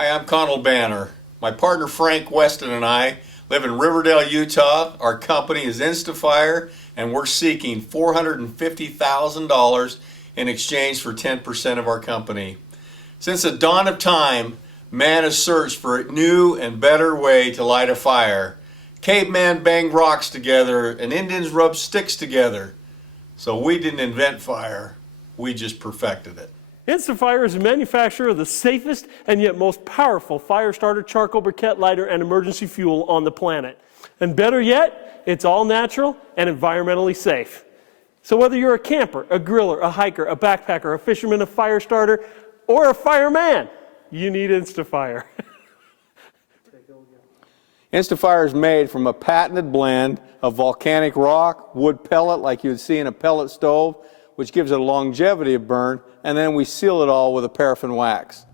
Hi, I'm Connell Banner. My partner Frank Weston and I live in Riverdale, Utah. Our company is InstaFire, and we're seeking $450,000 in exchange for 10% of our company. Since the dawn of time, man has searched for a new and better way to light a fire. Caveman banged rocks together and Indians rubbed sticks together. So we didn't invent fire, we just perfected it. InstaFire is a manufacturer of the safest and yet most powerful fire starter, charcoal briquette lighter, and emergency fuel on the planet. And better yet, it's all natural and environmentally safe. So whether you're a camper, a griller, a hiker, a backpacker, a fisherman, a fire starter, or a fireman, you need InstaFire. InstaFire is made from a patented blend of volcanic rock, wood pellet like you would see in a pellet stove, which gives it a longevity of burn, and then we seal it all with a paraffin wax.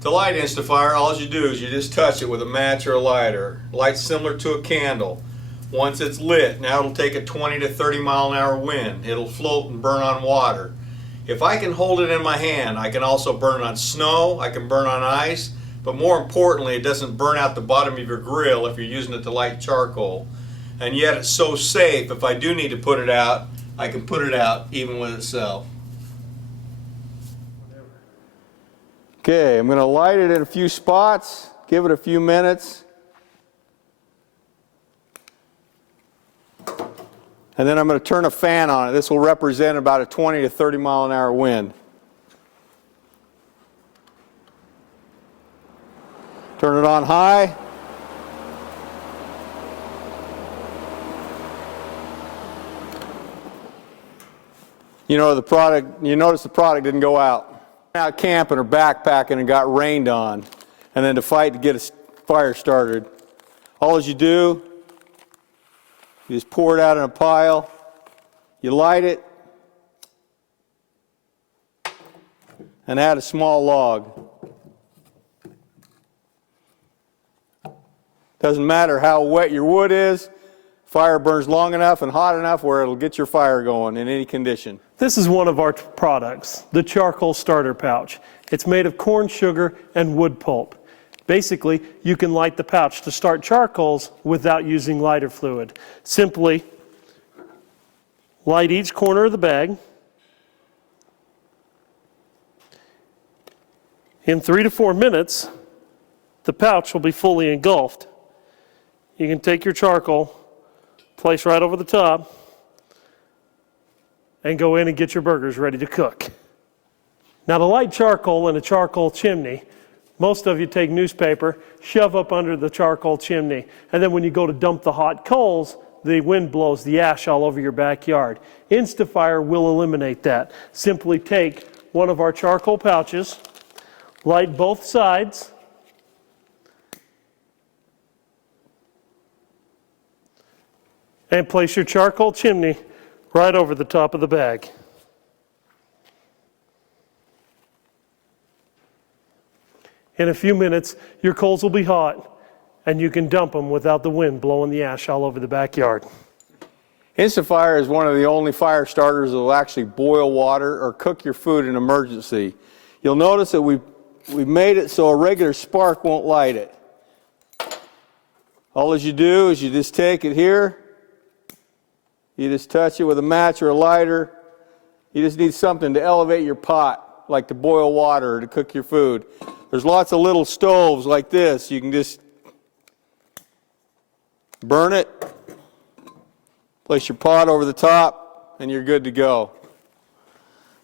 To light InstaFire, all you do is you just touch it with a match or a lighter. Light's similar to a candle. Once it's lit, now it'll take a 20 to 30 mile an hour wind. It'll float and burn on water. If I can hold it in my hand, I can also burn it on snow, I can burn on ice, but more importantly, it doesn't burn out the bottom of your grill if you're using it to light charcoal. And yet it's so safe, if I do need to put it out, I can put it out even with itself. Okay, I'm going to light it in a few spots, give it a few minutes, and then I'm going to turn a fan on it. This will represent about a 20 to 30 mile an hour wind. Turn it on high. You notice the product didn't go out. Out camping or backpacking and got rained on, and then to fight to get a fire started. All you do, you just pour it out in a pile, you light it, and add a small log. Doesn't matter how wet your wood is, fire burns long enough and hot enough where it'll get your fire going in any condition. This is one of our products, the charcoal starter pouch. It's made of corn sugar and wood pulp. Basically, you can light the pouch to start charcoals without using lighter fluid. Simply light each corner of the bag. In 3 to 4 minutes, the pouch will be fully engulfed. You can take your charcoal, place right over the top, and go in and get your burgers ready to cook. Now, to light charcoal in a charcoal chimney, most of you take newspaper, shove up under the charcoal chimney, and then when you go to dump the hot coals, the wind blows the ash all over your backyard. InstaFire will eliminate that. Simply take one of our charcoal pouches, light both sides, and place your charcoal chimney right over the top of the bag. In a few minutes, your coals will be hot, and you can dump them without the wind blowing the ash all over the backyard. InstaFire is one of the only fire starters that will actually boil water or cook your food in an emergency. You'll notice that we've made it so a regular spark won't light it. All you do is you just take it here, you just touch it with a match or a lighter. You just need something to elevate your pot, like to boil water or to cook your food. There's lots of little stoves like this. You can just burn it, place your pot over the top, and you're good to go.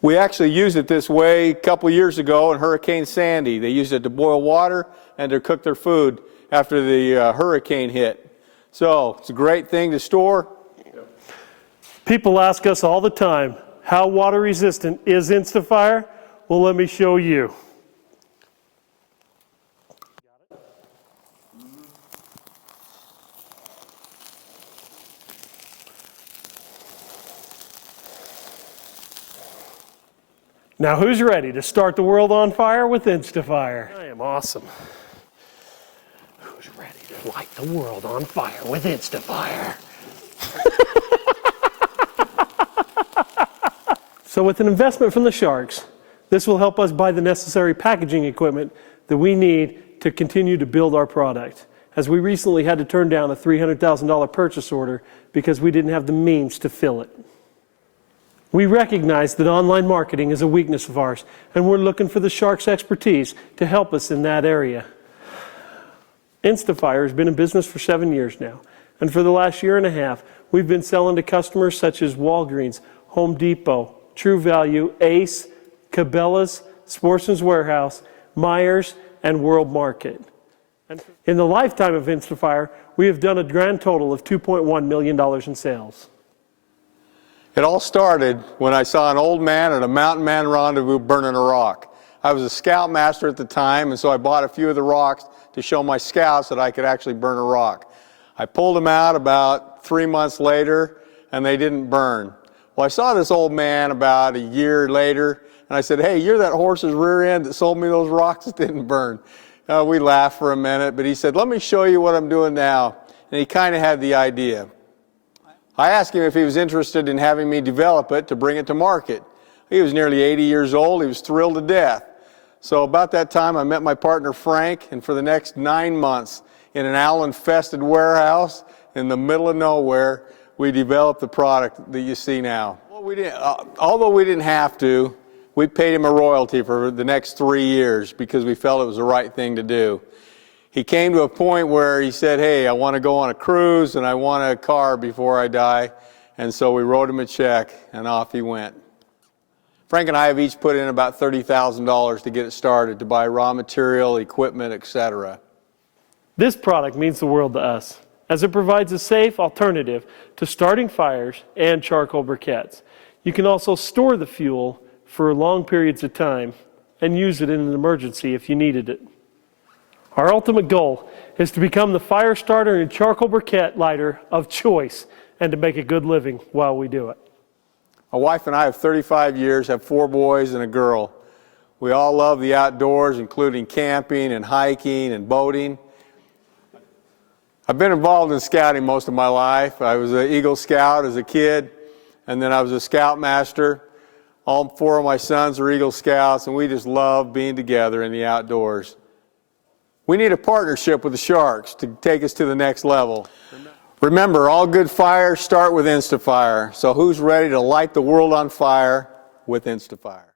We actually used it this way a couple years ago in Hurricane Sandy. They used it to boil water and to cook their food after the hurricane hit. So it's a great thing to store. People ask us all the time, how water resistant is InstaFire? Well, let me show you. Now, who's ready to start the world on fire with InstaFire? I am awesome. Who's ready to light the world on fire with InstaFire? So with an investment from the Sharks, this will help us buy the necessary packaging equipment that we need to continue to build our product, as we recently had to turn down a $300,000 purchase order because we didn't have the means to fill it. We recognize that online marketing is a weakness of ours, and we're looking for the Shark's expertise to help us in that area. InstaFire has been in business for 7 years now, and for the last year and a half, we've been selling to customers such as Walgreens, Home Depot, True Value, Ace, Cabela's, Sportsman's Warehouse, Myers, and World Market. In the lifetime of InstaFire, we have done a grand total of $2.1 million in sales. It all started when I saw an old man at a mountain man rendezvous burning a rock. I was a scoutmaster at the time, and so I bought a few of the rocks to show my scouts that I could actually burn a rock. I pulled them out about 3 months later, and they didn't burn. Well, I saw this old man about a year later, and I said, "Hey, you're that horse's rear end that sold me those rocks that didn't burn." We laughed for a minute, but he said, "Let me show you what I'm doing now." And he kind of had the idea. I asked him if he was interested in having me develop it to bring it to market. He was nearly 80 years old. He was thrilled to death. So about that time, I met my partner, Frank, and for the next 9 months, in an owl-infested warehouse in the middle of nowhere, we developed the product that you see now. Well, although we didn't have to, we paid him a royalty for the next 3 years because we felt it was the right thing to do. He came to a point where he said, "Hey, I want to go on a cruise and I want a car before I die." And so we wrote him a check and off he went. Frank and I have each put in about $30,000 to get it started, to buy raw material, equipment, etc. This product means the world to us, as it provides a safe alternative to starting fires and charcoal briquettes. You can also store the fuel for long periods of time and use it in an emergency if you needed it. Our ultimate goal is to become the fire starter and charcoal briquette lighter of choice and to make a good living while we do it. My wife and I have 35 years, have 4 boys and a girl. We all love the outdoors, including camping and hiking and boating. I've been involved in scouting most of my life. I was an Eagle Scout as a kid, and then I was a Scoutmaster. All 4 of my sons are Eagle Scouts, and we just love being together in the outdoors. We need a partnership with the Sharks to take us to the next level. Remember, all good fires start with InstaFire. So who's ready to light the world on fire with InstaFire?